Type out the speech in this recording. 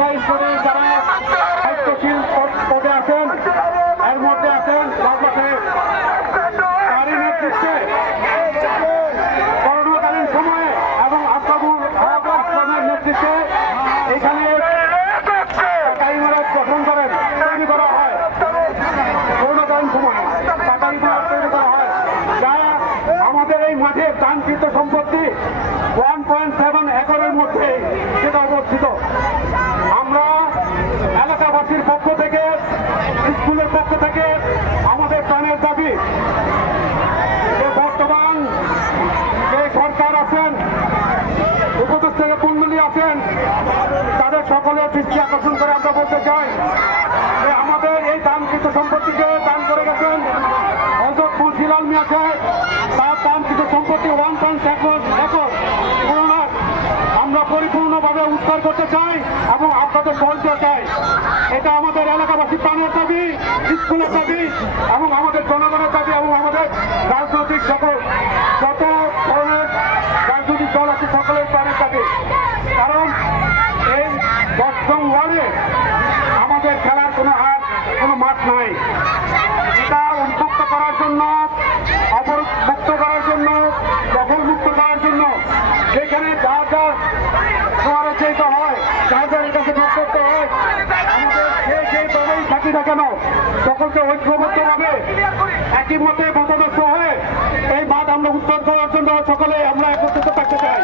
ব্যবসায়ী স্তরে যারা দায়িত্বশীল পদে আছেন, এর মধ্যে আছেন রাজপথে তারই নেতৃত্বে করোনাকালীন সময়ে এবং আসলামের নেতৃত্বে এখানে গঠন করেন তৈরি করা হয়। করোনাকালীন সময়ে তৈরি করা হয়, যা আমাদের এই মাঠের দানকৃত সম্পত্তি 1.7 একরের মধ্যে সেটা অবস্থিত। আমরা এলাকাবাসীর পক্ষ থেকে, স্কুলের পক্ষ থেকে আমাদের প্রাণের দাবি যে বর্তমান যে সরকার আছেন, উপদেষ্টা মন্ডলী আছেন, তাদের সকলের দৃষ্টি আকর্ষণ করে আমরা বলতে চাই যে আমাদের এই দানকৃত সম্পত্তিকে দান করে গেছেন হযরত মুন্সিলাল মিয়া সাহেব। তার দানকৃত সম্পত্তি 1.7 একর পুরোনো আমরা পরিপূর্ণভাবে উদ্ধার করতে চাই এবং আপনাদের সহযোগিতা চাই। এটা আমাদের এলাকাবাসী প্রাণের দাবি, স্কুলের দাবি এবং আমাদের জনগণের দাবি এবং আমাদের রাজনৈতিক যত ধরনের রাজনৈতিক দল আছে সকলের প্রাণের দাবি। কারণ এই 10 নং ওয়ার্ডে আমাদের খেলার কোনো মাঠ নাই। এটা উন্মুক্ত করার জন্য, অবমুক্ত করার জন্য, দখলমুক্ত করার জন্য যেখানে যা যা শহরে যেতে হয়, যার যার কাছে ভোগ করতে হয়, আমাদের যে দলেই থাকি না কেন সকলকে ঐক্যবদ্ধভাবে একই মতে মতাদর্শ হয়ে এই মাঠ আমরা উত্তর করার জন্য সকলে আমরা একত্রিত থাকতে চাই।